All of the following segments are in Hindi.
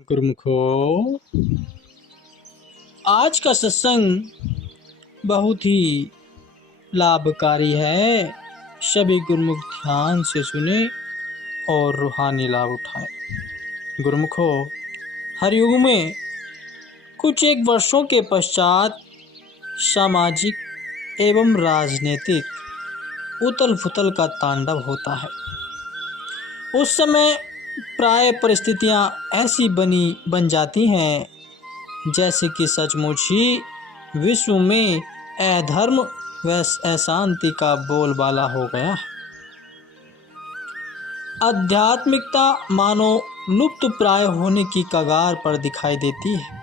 गुरुमुखो, आज का सत्संग बहुत ही लाभकारी है। सभी गुरुमुख ध्यान से सुने और रूहानी लाभ उठाए। गुरुमुखो, हर युग में कुछ एक वर्षों के पश्चात सामाजिक एवं राजनीतिक उथल पुथल का तांडव होता है। उस समय प्राय परिस्थितियां ऐसी बन जाती हैं जैसे कि सचमुच ही विश्व में अधर्म व अशांति का बोलबाला हो गया है। आध्यात्मिकता मानो लुप्त प्राय होने की कगार पर दिखाई देती है।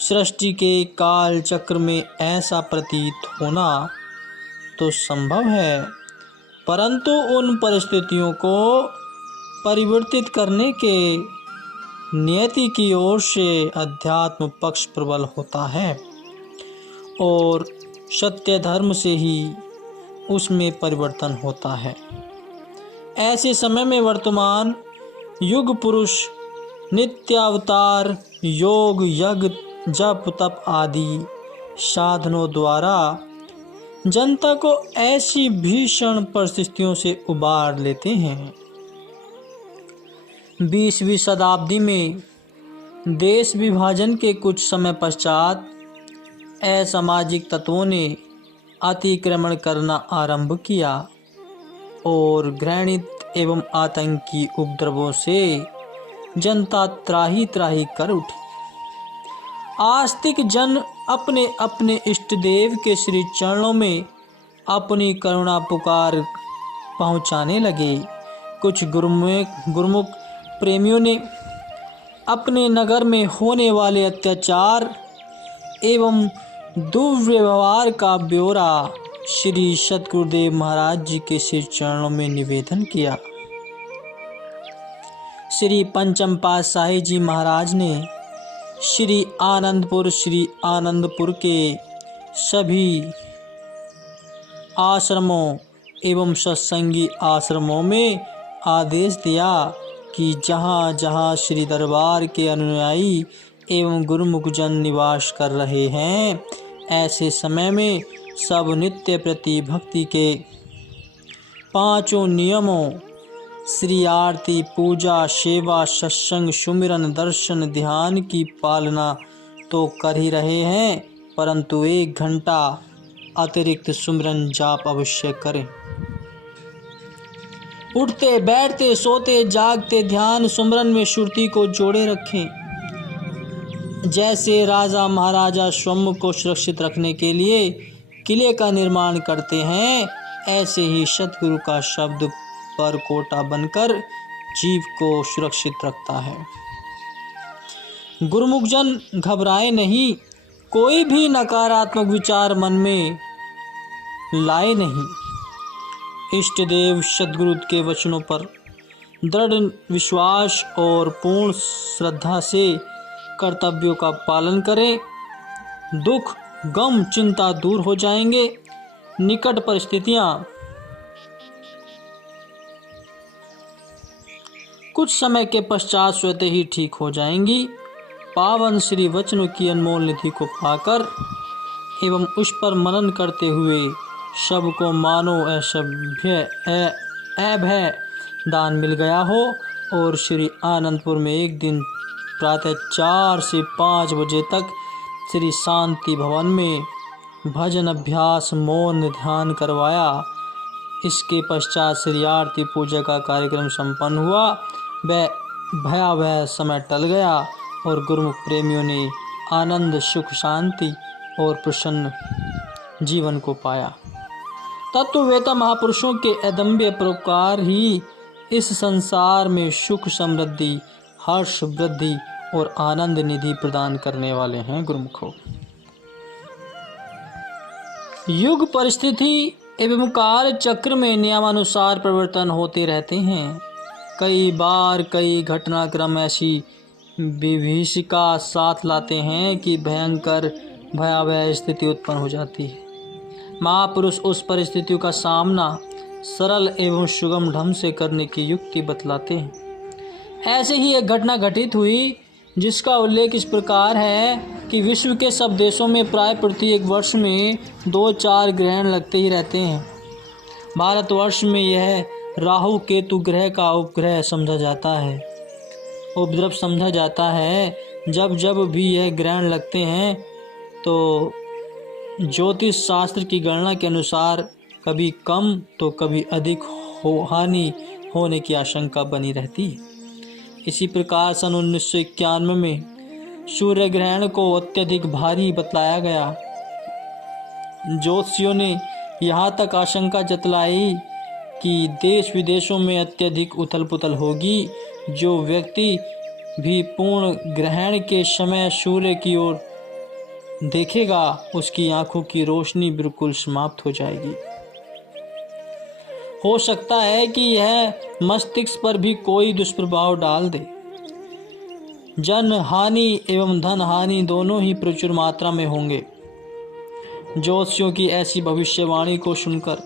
सृष्टि के काल चक्र में ऐसा प्रतीत होना तो संभव है, परंतु उन परिस्थितियों को परिवर्तित करने के नियति की ओर से अध्यात्म पक्ष प्रबल होता है और सत्य धर्म से ही उसमें परिवर्तन होता है। ऐसे समय में वर्तमान युग पुरुष नित्यावतार योग यज्ञ जप तप आदि साधनों द्वारा जनता को ऐसी भीषण परिस्थितियों से उबार लेते हैं। 20वीं शताब्दी में देश विभाजन के कुछ समय पश्चात असामाजिक तत्वों ने अतिक्रमण करना आरंभ किया और घृणित एवं आतंकी उपद्रवों से जनता त्राही त्राही कर उठी। आस्तिक जन अपने अपने इष्ट देव के श्री चरणों में अपनी करुणा पुकार पहुंचाने लगे। कुछ गुरुमुख प्रेमियों ने अपने नगर में होने वाले अत्याचार एवं दुर्व्यवहार का ब्यौरा श्री सतगुरुदेव महाराज जी के श्री चरणों में निवेदन किया। श्री पंचम पातशाही जी महाराज ने श्री आनंदपुर के सभी आश्रमों एवं सत्संगी आश्रमों में आदेश दिया कि जहाँ जहाँ श्री दरबार के अनुयायी एवं गुरुमुख जन निवास कर रहे हैं, ऐसे समय में सब नित्य प्रति भक्ति के 5 नियमों श्री आरती पूजा सेवा सत्संग सुमिरन दर्शन ध्यान की पालना तो कर ही रहे हैं, परंतु 1 घंटा अतिरिक्त सुमिरन जाप अवश्य करें। उठते बैठते सोते जागते ध्यान सुमिरन में सुरती को जोड़े रखें। जैसे राजा महाराजा स्वयं को सुरक्षित रखने के लिए किले का निर्माण करते हैं, ऐसे ही सतगुरु का शब्द परकोटा बनकर जीव को सुरक्षित रखता है। गुरुमुख जन घबराए नहीं, कोई भी नकारात्मक विचार मन में लाए नहीं। इष्ट देव सद्गुरु के वचनों पर दृढ़ विश्वास और पूर्ण श्रद्धा से कर्तव्यों का पालन करें। दुख गम चिंता दूर हो जाएंगे। निकट परिस्थितियां कुछ समय के पश्चात स्वतः ही ठीक हो जाएंगी। पावन श्री वचनों की अनमोल निधि को पाकर एवं उस पर मनन करते हुए सबको मानो अभय दान मिल गया हो और श्री आनंदपुर में एक दिन प्रातः 4 से 5 बजे तक श्री शांति भवन में भजन अभ्यास मौन ध्यान करवाया। इसके पश्चात श्री आरती पूजा का कार्यक्रम संपन्न हुआ। वह भयावह समय टल गया और गुरुमुख प्रेमियों ने आनंद सुख शांति और प्रसन्न जीवन को पाया। तत्ववेता महापुरुषों के अदम्य परोपकार ही इस संसार में सुख समृद्धि हर्ष वृद्धि और आनंद निधि प्रदान करने वाले हैं। गुरुमुखों, युग परिस्थिति एवं काल चक्र में नियमानुसार परिवर्तन होते रहते हैं। कई बार कई घटनाक्रम ऐसी विभीषिका साथ लाते हैं कि भयंकर भयावह स्थिति उत्पन्न हो जाती है। महापुरुष उस परिस्थितियों का सामना सरल एवं सुगम ढंग से करने की युक्ति बतलाते हैं। ऐसे ही एक घटना घटित हुई जिसका उल्लेख इस प्रकार है कि विश्व के सब देशों में प्राय प्रति एक वर्ष में 2-4 ग्रहण लगते ही रहते हैं। भारतवर्ष में यह राहु केतु ग्रह का उपग्रह समझा जाता है, उपद्रव समझा जाता है। जब जब भी यह ग्रहण लगते हैं तो ज्योतिष शास्त्र की गणना के अनुसार कभी कम तो कभी अधिक हानि होने की आशंका बनी रहती है। इसी प्रकार सन 1991 में सूर्य ग्रहण को अत्यधिक भारी बतलाया गया। ज्योतिषियों ने यहाँ तक आशंका जतलाई कि देश विदेशों में अत्यधिक उथल पुथल होगी। जो व्यक्ति भी पूर्ण ग्रहण के समय सूर्य की ओर देखेगा उसकी आंखों की रोशनी बिल्कुल समाप्त हो जाएगी। हो सकता है कि यह मस्तिष्क पर भी कोई दुष्प्रभाव डाल दे। जन हानि एवं धन हानि दोनों ही प्रचुर मात्रा में होंगे। ज्योतिषियों की ऐसी भविष्यवाणी को सुनकर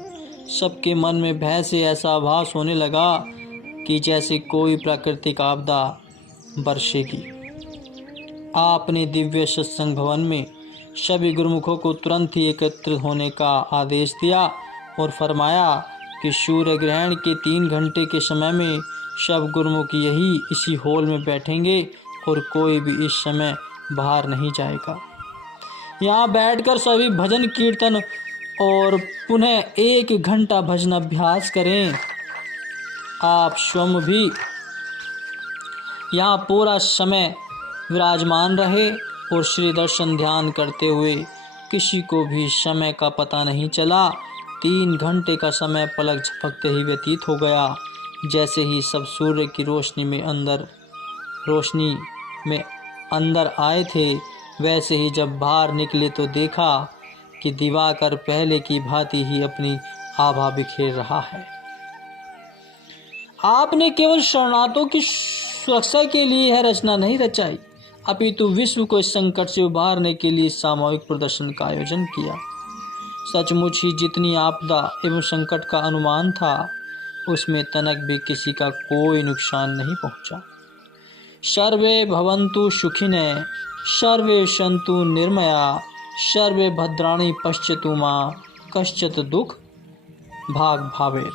सबके मन में भय से ऐसा आभास होने लगा कि जैसे कोई प्राकृतिक आपदा बरसेगी। आपने दिव्य सत्संग भवन में सभी गुरुमुखों को तुरंत ही एकत्रित होने का आदेश दिया और फरमाया कि सूर्य ग्रहण के 3 घंटे के समय में सब गुरुमुख इसी हॉल में बैठेंगे और कोई भी इस समय बाहर नहीं जाएगा। यहाँ बैठकर सभी भजन कीर्तन और पुनः 1 घंटा भजन अभ्यास करें। आप स्वयं भी यहाँ पूरा समय विराजमान रहे और श्री दर्शन ध्यान करते हुए किसी को भी समय का पता नहीं चला। 3 घंटे का समय पलक झपकते ही व्यतीत हो गया। जैसे ही सब सूर्य की रोशनी में अंदर आए थे, वैसे ही जब बाहर निकले तो देखा कि दिवाकर पहले की भांति ही अपनी आभा बिखेर रहा है। आपने केवल शरणार्थों की सुरक्षा के लिए यह रचना नहीं रचाई, अपितु विश्व को इस संकट से उबारने के लिए सामूहिक प्रदर्शन का आयोजन किया। सचमुच ही जितनी आपदा एवं संकट का अनुमान था, उसमें तनक भी किसी का कोई नुकसान नहीं पहुंचा। सर्वे भवन्तु सुखिनः, सर्वे सन्तु निर्मया, सर्वे भद्राणि पश्यतु मां कश्चित् दुख भाग भावेत।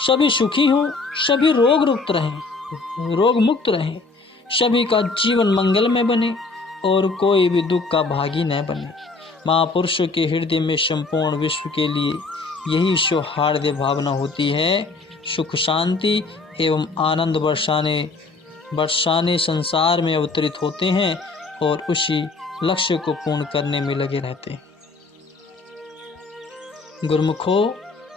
सभी सुखी हों, सभी रोग मुक्त रहें, सभी का जीवन मंगलमय बने और कोई भी दुख का भागी न बने। महापुरुषों के हृदय में संपूर्ण विश्व के लिए यही सौहार्द भावना होती है। सुख शांति एवं आनंद बरसाने संसार में अवतरित होते हैं और उसी लक्ष्य को पूर्ण करने में लगे रहते हैं। गुरुमुखों,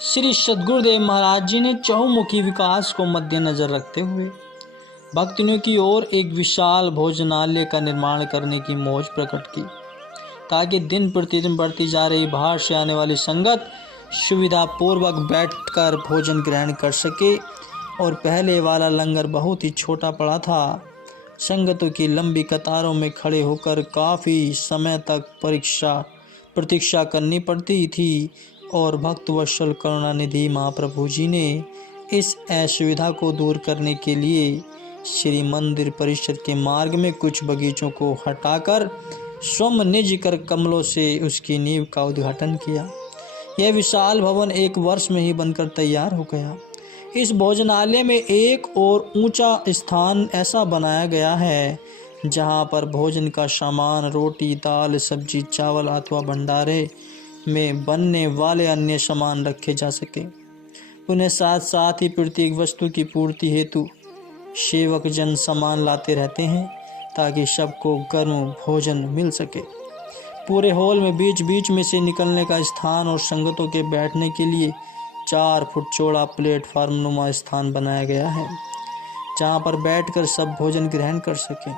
श्री सद्गुरुदेव महाराज जी ने चहुमुखी विकास को मद्देनजर रखते हुए भक्तों की ओर एक विशाल भोजनालय का निर्माण करने की मौज प्रकट की, ताकि दिन प्रतिदिन बढ़ती जा रही बाहर से आने वाली संगत सुविधा पूर्वक बैठकर भोजन ग्रहण कर सके। और पहले वाला लंगर बहुत ही छोटा पड़ा था। संगतों की लंबी कतारों में खड़े होकर काफ़ी समय तक प्रतीक्षा करनी पड़ती थी और भक्तवत्सल करुणानिधि महाप्रभु जी ने इस असुविधा को दूर करने के लिए श्री मंदिर परिसर के मार्ग में कुछ बगीचों को हटाकर स्वयं निज कर कमलों से उसकी नींव का उद्घाटन किया। यह विशाल भवन 1 वर्ष में ही बनकर तैयार हो गया। इस भोजनालय में एक और ऊंचा स्थान ऐसा बनाया गया है जहां पर भोजन का सामान, रोटी, दाल, सब्जी, चावल अथवा भंडारे में बनने वाले अन्य सामान रखे जा सके। उन्हें साथ साथ ही प्रत्येक वस्तु की पूर्ति हेतु सेवक जन सामान लाते रहते हैं ताकि सबको गर्म भोजन मिल सके। पूरे हॉल में बीच बीच में से निकलने का स्थान और संगतों के बैठने के लिए 4 फुट चौड़ा प्लेटफार्म नुमा स्थान बनाया गया है, जहां पर बैठकर सब भोजन ग्रहण कर सकें।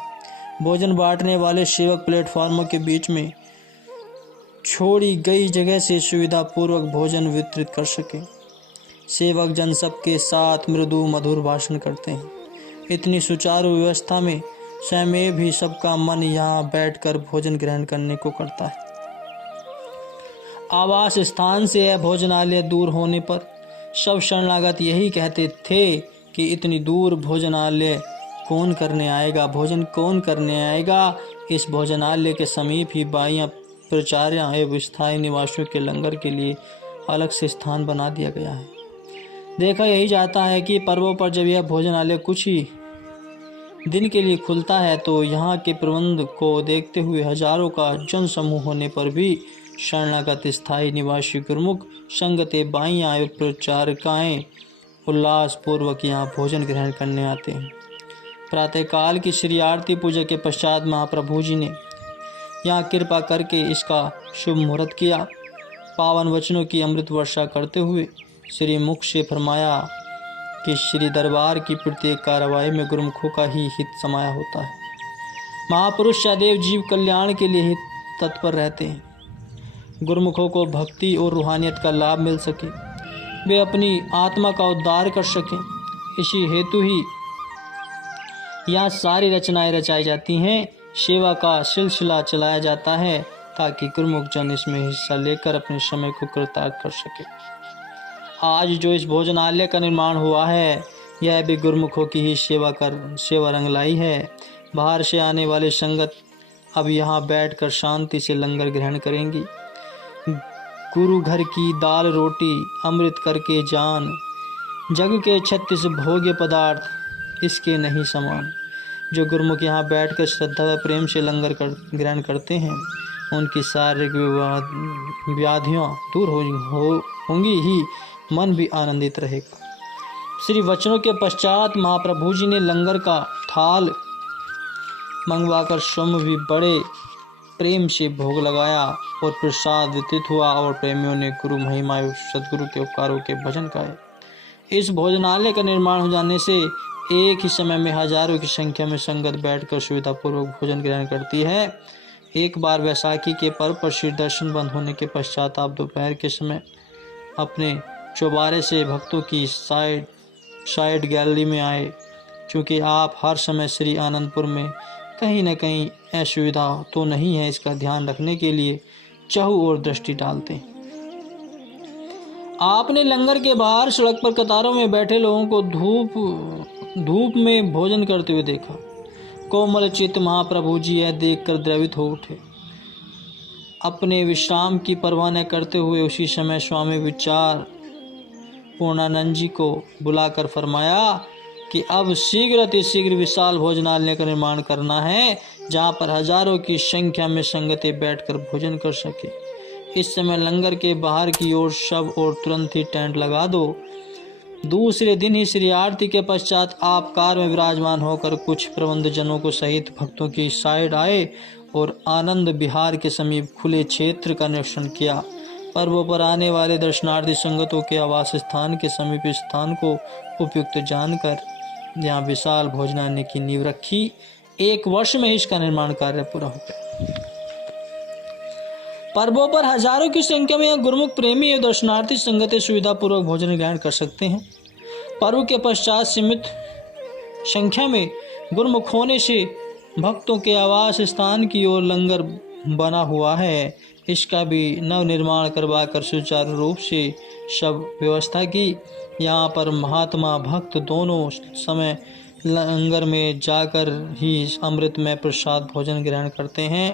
भोजन बांटने वाले सेवक प्लेटफार्मों के बीच में छोड़ी गई जगह से सुविधा पूर्वक भोजन वितरित कर सके। सेवक जन सबके साथ मृदु मधुर भाषण करते हैं। इतनी सुचारू व्यवस्था में स्वयं भी सबका मन यहाँ बैठकर भोजन ग्रहण करने को करता है। आवास स्थान से यह भोजनालय दूर होने पर सब शरणागत यही कहते थे कि इतनी दूर भोजनालय कौन करने आएगा, भोजन कौन करने आएगा। इस भोजनालय के समीप ही बाइयाँ प्रचार्या एवं स्थायी निवासियों के लंगर के लिए अलग से स्थान बना दिया गया है। देखा यही जाता है कि पर्वों पर जब यह भोजनालय कुछ ही दिन के लिए खुलता है तो यहाँ के प्रबंध को देखते हुए हजारों का जन समूह होने पर भी शरणागत स्थायी निवासी गुरुमुख संगते बाइयाँ एवं प्रचारकाएँ उल्लास पूर्वक यहाँ भोजन ग्रहण करने आते हैं। प्रातःकाल की श्री आरती पूजा के पश्चात महाप्रभु जी ने यहाँ कृपा करके इसका शुभ मुहूर्त किया। पावन वचनों की अमृत वर्षा करते हुए श्री मुख से फरमाया कि श्री दरबार की प्रत्येक कार्रवाई में गुरुमुखों का ही हित समाया होता है। महापुरुष सदैव जीव कल्याण के लिए ही तत्पर रहते हैं। गुरुमुखों को भक्ति और रूहानियत का लाभ मिल सके, वे अपनी आत्मा का उद्धार कर सकें, इसी हेतु ही यहाँ सारी रचनाएं रचाई जाती हैं। सेवा का सिलसिला चलाया जाता है ताकि गुरुमुख जन इसमें हिस्सा लेकर अपने समय को कृतार्थ कर सके। आज जो इस भोजनालय का निर्माण हुआ है यह भी गुरुमुखों की ही सेवा रंगलाई है। बाहर से आने वाले संगत अब यहाँ बैठकर शांति से लंगर ग्रहण करेंगी। गुरु घर की दाल रोटी अमृत करके जान, जग के 36 भोग्य पदार्थ इसके नहीं समान। जो गुरुमुख यहाँ बैठकर श्रद्धा व प्रेम से लंगर ग्रहण करते हैं उनकी शारीरिक व्याधियाँ दूर होंगी ही, मन भी आनंदित रहेगा। श्री वचनों के पश्चात महाप्रभु जी ने लंगर का थाल मंगवाकर स्वयं भी बड़े प्रेम से भोग लगाया और प्रसाद वितरित हुआ और प्रेमियों ने गुरु महिमा सदगुरु के उपकारों के भजन गाए। इस भोजनालय का निर्माण हो जाने से एक ही समय में हजारों की संख्या में संगत बैठकर सुविधापूर्वक भोजन ग्रहण करती है। एक बार वैसाखी के पर्व पर श्री दर्शन बंद होने के पश्चात आप दोपहर के समय अपने चौबारे से भक्तों की साइड गैलरी में आए। चूँकि आप हर समय श्री आनंदपुर में कहीं न कहीं असुविधा तो नहीं है, इसका ध्यान रखने के लिए चाहू और दृष्टि डालते हैं। आपने लंगर के बाहर सड़क पर कतारों में बैठे लोगों को धूप में भोजन करते हुए देखा। कोमल चित्त महाप्रभु जी यह देखकर द्रवित हो उठे। अपने विश्राम की परवाह न करते हुए उसी समय स्वामी विचार पूर्णानंद जी को बुलाकर फरमाया कि अब शीघ्र विशाल भोजनालय का निर्माण करना है जहाँ पर हजारों की संख्या में संगतें बैठकर भोजन कर सके। इस समय लंगर के बाहर की ओर शव और तुरंत ही टेंट लगा दो। दूसरे दिन ही श्री आरती के पश्चात आप कार में विराजमान होकर कुछ प्रबंध जनों को सहित भक्तों की साइड आए और आनंद विहार के समीप खुले क्षेत्र का निरीक्षण किया। पर्वों पर आने वाले दर्शनार्थी संगतों के आवास स्थान के समीप स्थान को उपयुक्त जानकर यहाँ विशाल भोजनालय की नींव रखी। 1 वर्ष में इसका निर्माण कार्य पूरा हो गया। पर्वों पर हजारों की संख्या में गुरुमुख प्रेमी एवं दर्शनार्थी संगतें सुविधापूर्वक भोजन ग्रहण कर सकते हैं। पर्व के पश्चात सीमित संख्या में गुरुमुख होने से भक्तों के आवास स्थान की ओर लंगर बना हुआ है। इसका भी नव निर्माण करवाकर सुचारू रूप से सब व्यवस्था की। यहाँ पर महात्मा भक्त दोनों समय लंगर में जाकर ही अमृतमय प्रसाद भोजन ग्रहण करते हैं।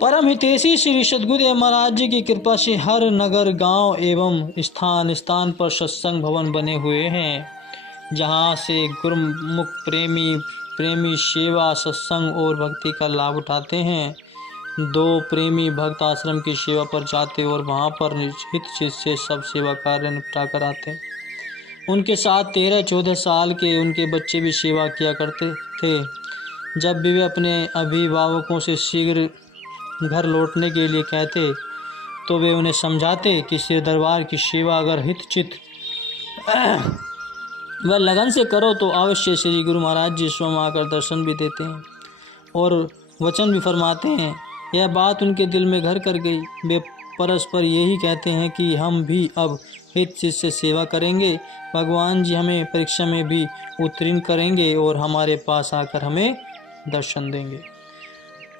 परम हितैषी श्री सद्गुरुदेव महाराज जी की कृपा से हर नगर गांव एवं स्थान स्थान पर सत्संग भवन बने हुए हैं, जहां से गुरुमुख प्रेमी सेवा सत्संग और भक्ति का लाभ उठाते हैं। 2 प्रेमी भक्त आश्रम की सेवा पर जाते और वहां पर हित चित से सब सेवा कार्य निपटा कर आते। उनके साथ 13-14 साल के उनके बच्चे भी सेवा किया करते थे। जब भी वे अपने अभिभावकों से शीघ्र घर लौटने के लिए कहते तो वे उन्हें समझाते कि श्री दरबार की सेवा अगर हितचित व लगन से करो तो अवश्य श्री गुरु महाराज जी स्वयं आकर दर्शन भी देते हैं और वचन भी फरमाते हैं। यह बात उनके दिल में घर कर गई। वे परस्पर यही कहते हैं कि हम भी अब हित चित से सेवा करेंगे। भगवान जी हमें परीक्षा में भी उत्तीर्ण करेंगे और हमारे पास आकर हमें दर्शन देंगे।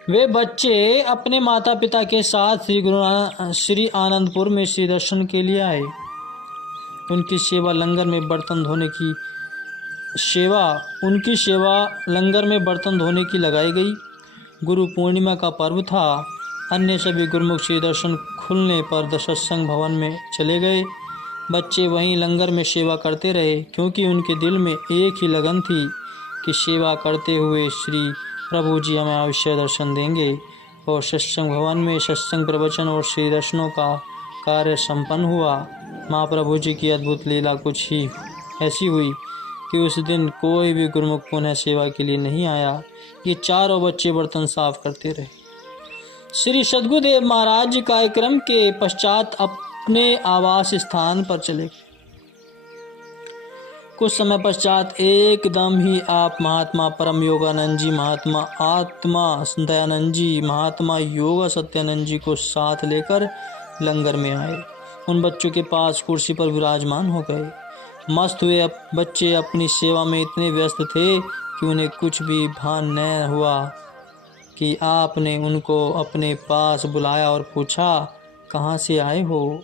वे बच्चे अपने माता पिता के साथ श्री आनंदपुर में श्री दर्शन के लिए आए। उनकी सेवा लंगर में बर्तन धोने की लगाई गई। गुरु पूर्णिमा का पर्व था। अन्य सभी गुरुमुख श्री दर्शन खुलने पर सत्संग भवन में चले गए। बच्चे वहीं लंगर में सेवा करते रहे, क्योंकि उनके दिल में एक ही लगन थी कि सेवा करते हुए श्री प्रभु जी हमें अवश्य दर्शन देंगे। और सत्संग भवन में सत्संग प्रवचन और श्री दर्शनों का कार्य संपन्न हुआ। महाप्रभु जी की अद्भुत लीला कुछ ही ऐसी हुई कि उस दिन कोई भी गुरुमुख पुनः सेवा के लिए नहीं आया। ये चारों बच्चे बर्तन साफ करते रहे। श्री सद्गुरुदेव महाराज कार्यक्रम के पश्चात अपने आवास स्थान पर चले गए। कुछ समय पश्चात एकदम ही आप महात्मा परम योगानंद जी, महात्मा आत्मा दयानंद जी, महात्मा योगा सत्यानंद जी को साथ लेकर लंगर में आए। उन बच्चों के पास कुर्सी पर विराजमान हो गए। मस्त हुए बच्चे अपनी सेवा में इतने व्यस्त थे कि उन्हें कुछ भी भान न हुआ कि आपने उनको अपने पास बुलाया और पूछा, कहाँ से आए हो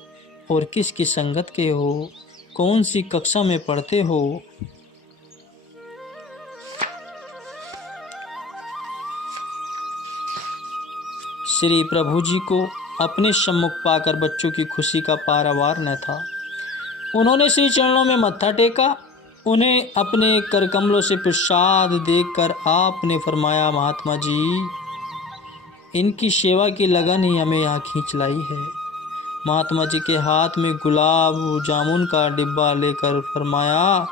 और किसकी संगत के हो, कौन सी कक्षा में पढ़ते हो। श्री प्रभु जी को अपने सम्मुख पाकर बच्चों की खुशी का पारावार न था। उन्होंने श्री चरणों में मत्था टेका। उन्हें अपने कर कमलों से प्रसाद देखकर आपने फरमाया, महात्मा जी, इनकी सेवा की लगन ही हमें यहाँ खींच लाई है। महात्मा जी के हाथ में गुलाब जामुन का डिब्बा लेकर फरमाया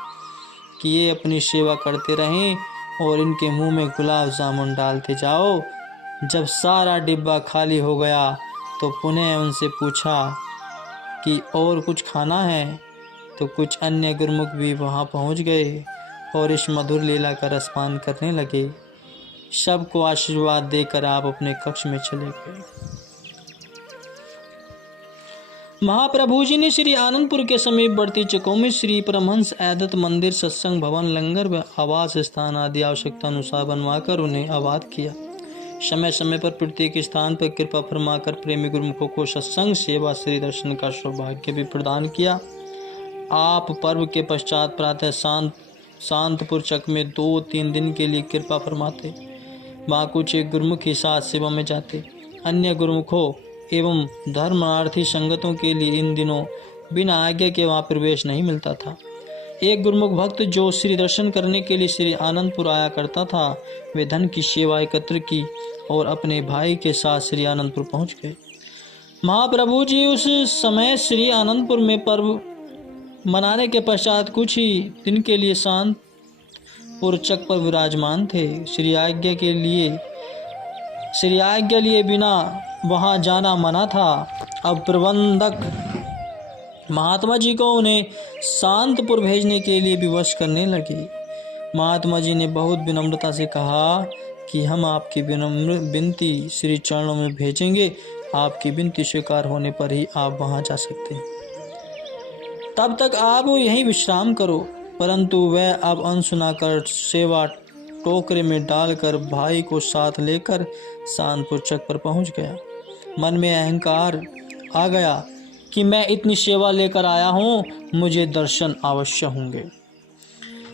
कि ये अपनी सेवा करते रहें और इनके मुंह में गुलाब जामुन डालते जाओ। जब सारा डिब्बा खाली हो गया तो पुनः उनसे पूछा कि और कुछ खाना है, तो कुछ अन्य गुरुमुख भी वहाँ पहुँच गए और इस मधुर लीला का रसपान करने लगे। सबको आशीर्वाद देकर आप अपने कक्ष में चले गए। महाप्रभु जी ने श्री आनंदपुर के समीपवर्ती चकों में श्री परमहंस आदत मंदिर, सत्संग भवन, लंगर व आवास स्थान आदि आवश्यकता अनुसार बनवाकर उन्हें आबाद किया। समय समय पर प्रत्येक स्थान पर कृपा फरमाकर प्रेमी गुरुमुखों को सत्संग, सेवा, श्री दर्शन का सौभाग्य भी प्रदान किया। आप पर्व के पश्चात प्रातः शांतपुर चक में 2-3 दिन के लिए कृपा फरमाते। वहाँ कुछ एक गुरुमुख ही साथ सेवा में जाते। अन्य गुरुमुखों एवं धर्मार्थी संगतों के लिए इन दिनों बिना आज्ञा के वहाँ प्रवेश नहीं मिलता था। एक गुरुमुख भक्त जो श्री दर्शन करने के लिए श्री आनंदपुर आया करता था, वे धन की सेवा एकत्र की और अपने भाई के साथ श्री आनंदपुर पहुँच गए। महाप्रभु जी उस समय श्री आनंदपुर में पर्व मनाने के पश्चात कुछ ही दिन के लिए शांतपुर चक पर विराजमान थे। श्री आज्ञा लिए बिना वहां जाना मना था। अब प्रबंधक महात्मा जी को उन्हें शांतपुर भेजने के लिए विवश करने लगे। महात्मा जी ने बहुत विनम्रता से कहा कि हम आपकी विनती श्री चरणों में भेजेंगे। आपकी विनती स्वीकार होने पर ही आप वहां जा सकते हैं। तब तक आप यहीं विश्राम करो। परंतु वह अब अनसुना कर सेवा टोकरे में डालकर भाई को साथ लेकर शांतपुर चक पर पहुंच गया। मन में अहंकार आ गया कि मैं इतनी सेवा लेकर आया हूं, मुझे दर्शन अवश्य होंगे।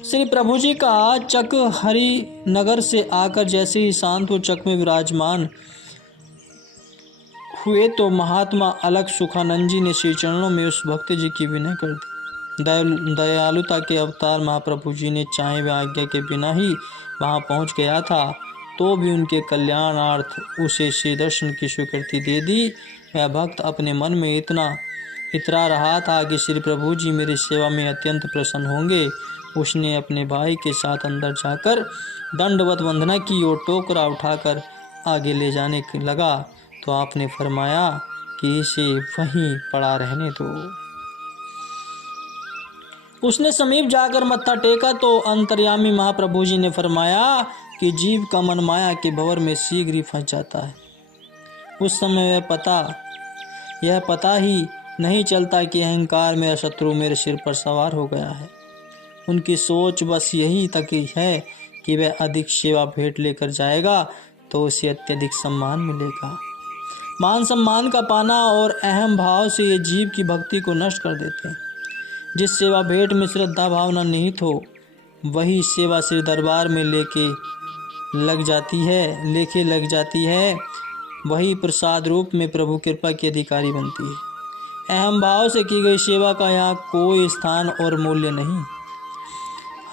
श्री प्रभु जी का चक हरिनगर से आकर जैसे ही शांतपुर चक में विराजमान हुए तो महात्मा अलग सुखानंद जी ने श्री चरणों में उस भक्त जी की विनय कर दी। दयालुता के अवतार महाप्रभु जी ने चाहे व आज्ञा के बिना ही वहां पहुंच गया था, तो भी उनके कल्याणार्थ उसे श्री दर्शन की स्वीकृति दे दी। वह भक्त अपने मन में इतना इतरा रहा था कि श्री प्रभु जी मेरी सेवा में अत्यंत प्रसन्न होंगे। उसने अपने भाई के साथ अंदर जाकर दंडवत वंदना की और टोकरा उठाकर आगे ले जाने लगा तो आपने फरमाया कि इसे वहीं पड़ा रहने दो। उसने समीप जाकर मत्था टेका तो अंतर्यामी महाप्रभु जी ने फरमाया कि जीव का मन माया के भंवर में शीघ्र ही फंस जाता है। उस समय यह पता ही नहीं चलता कि अहंकार मेरा शत्रु मेरे सिर पर सवार हो गया है। उनकी सोच बस यही तक है कि वह अधिक सेवा भेंट लेकर जाएगा तो उसे अत्यधिक सम्मान मिलेगा। मान सम्मान का पाना और अहम भाव से ये जीव की भक्ति को नष्ट कर देते हैं। जिस सेवा भेंट में श्रद्धा भावना निहित हो वही सेवा श्री दरबार में लेके लग जाती है, वही प्रसाद रूप में प्रभु कृपा की अधिकारी बनती है। अहम भाव से की गई सेवा का यहाँ कोई स्थान और मूल्य नहीं।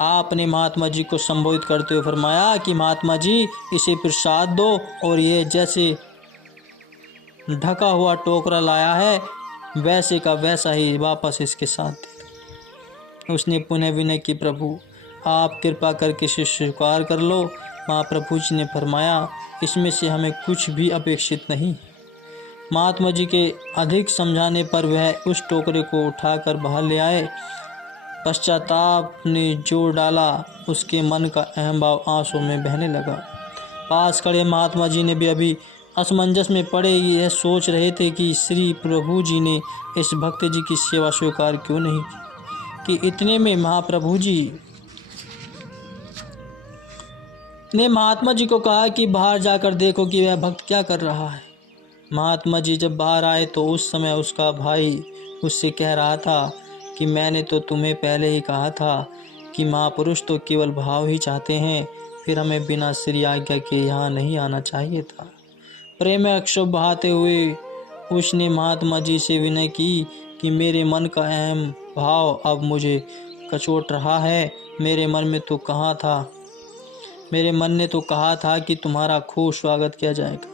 आपने महात्मा जी को संबोधित करते हुए फरमाया कि महात्मा जी इसे प्रसाद दो और ये जैसे ढका हुआ टोकरा लाया है वैसे का वैसा ही वापस इसके साथ दे। उसने पुनः विनय की, प्रभु आप कृपा करके इसे स्वीकार कर लो। महाप्रभु जी ने फरमाया इसमें से हमें कुछ भी अपेक्षित नहीं। महात्मा जी के अधिक समझाने पर वह उस टोकरे को उठाकर बाहर ले आए। पश्चाताप ने जोर डाला, उसके मन का अहम भाव आंसू में बहने लगा। पास खड़े महात्मा जी ने भी अभी असमंजस में पड़े यह सोच रहे थे कि श्री प्रभु जी ने इस भक्त जी की सेवा स्वीकार क्यों नहीं की कि इतने में महाप्रभु जी ने महात्मा जी को कहा कि बाहर जाकर देखो कि वह भक्त क्या कर रहा है। महात्मा जी जब बाहर आए तो उस समय उसका भाई उससे कह रहा था कि मैंने तो तुम्हें पहले ही कहा था कि महापुरुष तो केवल भाव ही चाहते हैं, फिर हमें बिना श्री आज्ञा के यहाँ नहीं आना चाहिए था। प्रेम में अक्षोभ बहाते हुए उसने महात्मा जी से विनय की कि मेरे मन का अहम भाव अब मुझे कचोट रहा है। मेरे मन ने तो कहा था कि तुम्हारा खूब स्वागत किया जाएगा,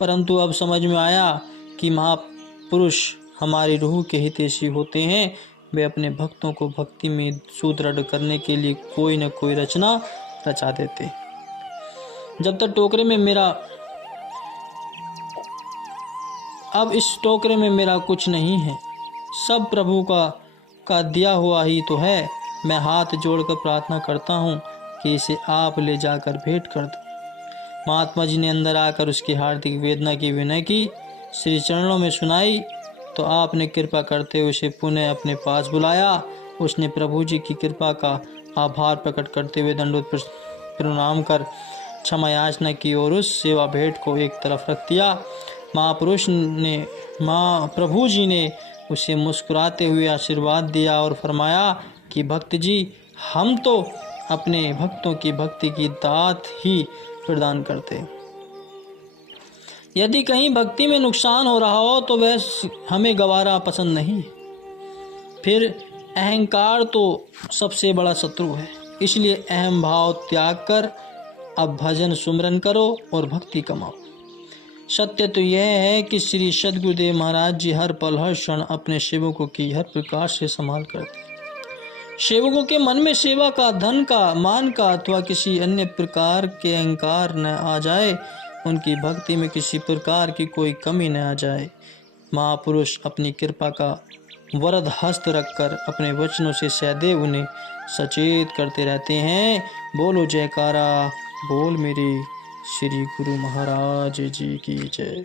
परंतु अब समझ में आया कि महापुरुष हमारी रूह के हितैषी होते हैं। वे अपने भक्तों को भक्ति में सुदृढ़ करने के लिए कोई न कोई रचना रचा देते। जब तक टोकरे में मेरा अब इस टोकरे में मेरा कुछ नहीं है, सब प्रभु का दिया हुआ ही तो है। मैं हाथ जोड़कर प्रार्थना करता हूँ कि इसे आप ले जाकर भेंट कर दो। महात्मा जी ने अंदर आकर उसकी हार्दिक वेदना की विनय की श्री चरणों में सुनाई तो आपने कृपा करते हुए उसे पुनः अपने पास बुलाया। उसने प्रभु जी की कृपा का आभार प्रकट करते हुए दंडवत प्रणाम कर क्षमा याचना की और उस सेवा भेंट को एक तरफ रख दिया। प्रभु जी ने उसे मुस्कुराते हुए आशीर्वाद दिया और फरमाया कि भक्त जी, हम तो अपने भक्तों की भक्ति की दात ही प्रदान करते। यदि कहीं भक्ति में नुकसान हो रहा हो तो वह हमें गवारा पसंद नहीं। फिर अहंकार तो सबसे बड़ा शत्रु है। इसलिए अहम भाव त्याग कर अब भजन सुमरन करो और भक्ति कमाओ। सत्य तो यह है कि श्री सद्गुरुदेव महाराज जी हर पल हर क्षण अपने सेवकों की हर प्रकार से संभाल करते। सेवकों के मन में सेवा का, धन का, मान का अथवा किसी अन्य प्रकार के अहंकार न आ जाए, उनकी भक्ति में किसी प्रकार की कोई कमी न आ जाए। महापुरुष अपनी कृपा का वरद हस्त रखकर अपने वचनों से सदैव उन्हें सचेत करते रहते हैं। बोलो जयकारा, बोल मेरे श्री गुरु महाराज जी की जय।